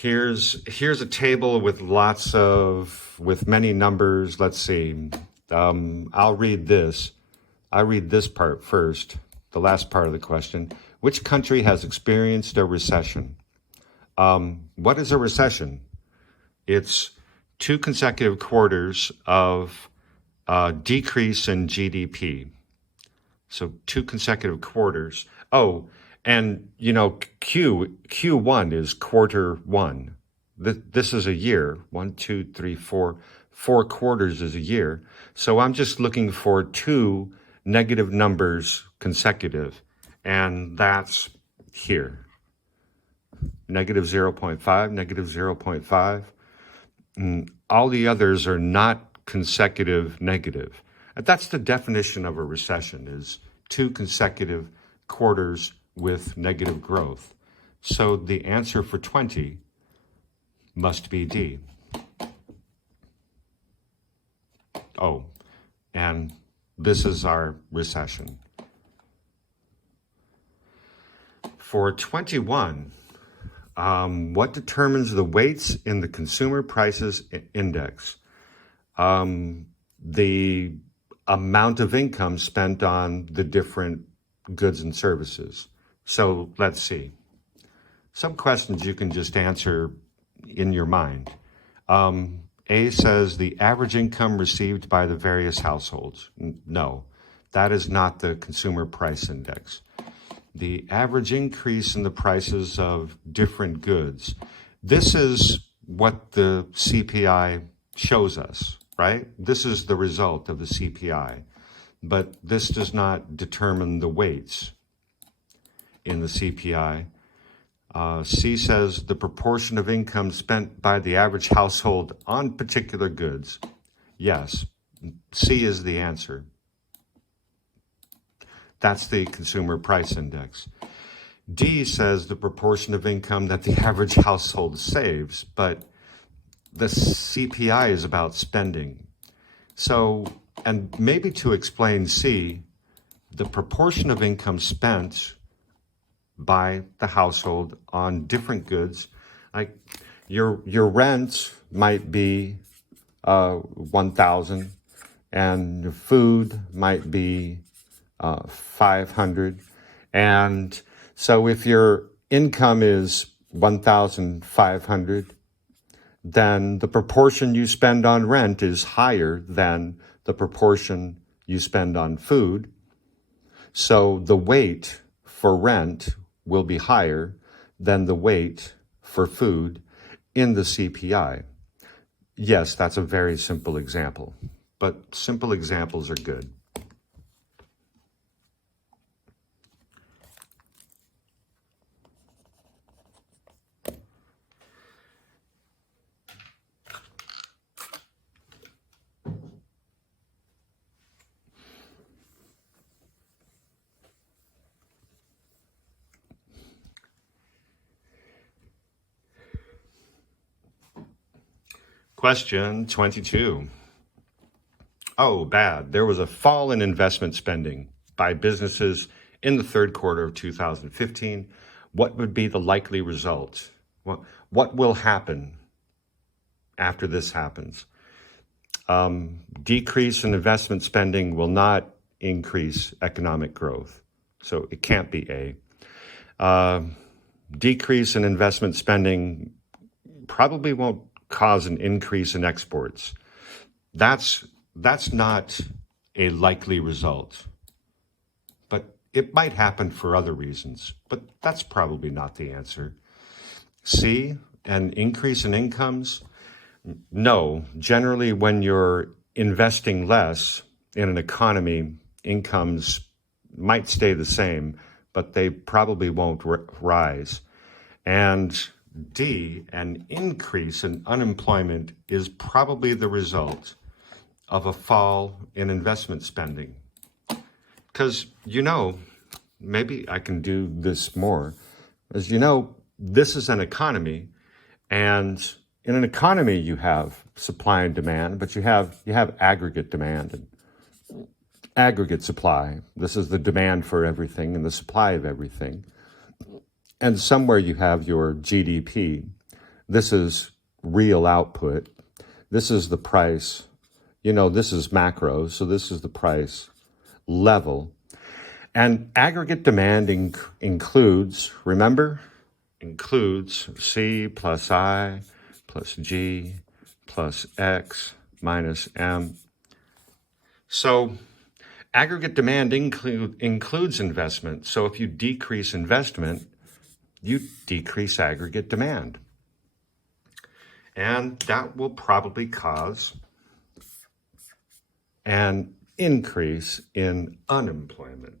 Here's a table with with many numbers. Let's see. I'll read this. I read this part first, the last part of the question. Which country has experienced a recession? What is a recession? It's 2 consecutive quarters of decrease in GDP. So 2 consecutive quarters. Oh, and Q1 is quarter 1. This is a year. 1, 2, 3, 4. 4 quarters is a year. So I'm just looking for 2 negative numbers consecutive, and that's here. Negative 0.5, negative 0.5. All the others are not consecutive negative. And that's the definition of a recession, is 2 consecutive quarters with negative growth. So the answer for 20 must be D. Oh, and this is our recession. For 21, what determines the weights in the Consumer Prices Index? The amount of income spent on the different goods and services. So let's see. Some questions you can just answer in your mind. A says the average income received by the various households. No, that is not the Consumer Price Index. The average increase in the prices of different goods. This is what the CPI shows us, right? This is the result of the CPI, but this does not determine the weights in the CPI. C says the proportion of income spent by the average household on particular goods. Yes, C is the answer. That's the Consumer Price Index. D says the proportion of income that the average household saves, but the CPI is about spending. So, and maybe to explain C, the proportion of income spent by the household on different goods, like your rent might be $1,000, and your food might be $500, and so if your income is $1,500, then the proportion you spend on rent is higher than the proportion you spend on food. So the weight for rent will be higher than the weight for food in the CPI. Yes, that's a very simple example, but simple examples are good. Question 22. Oh, bad. There was a fall in investment spending by businesses in the third quarter of 2015. What would be the likely result? What will happen after this happens? Decrease in investment spending will not increase economic growth. So it can't be A. Decrease in investment spending probably won't cause an increase in exports. That's not a likely result, but it might happen for other reasons, but that's probably not the answer. C, an increase in incomes? No, generally when you're investing less in an economy, incomes might stay the same, but they probably won't rise. And D, an increase in unemployment is probably the result of a fall in investment spending. Because, maybe I can do this more. As this is an economy, and in an economy you have supply and demand, but you have aggregate demand and aggregate supply. This is the demand for everything and the supply of everything. And somewhere you have your GDP. This is real output. This is the price. This is macro, so this is the price level. And aggregate demand includes, remember, includes C plus I plus G plus X minus M. So aggregate demand includes investment. So if you decrease investment, you decrease aggregate demand. And that will probably cause an increase in unemployment.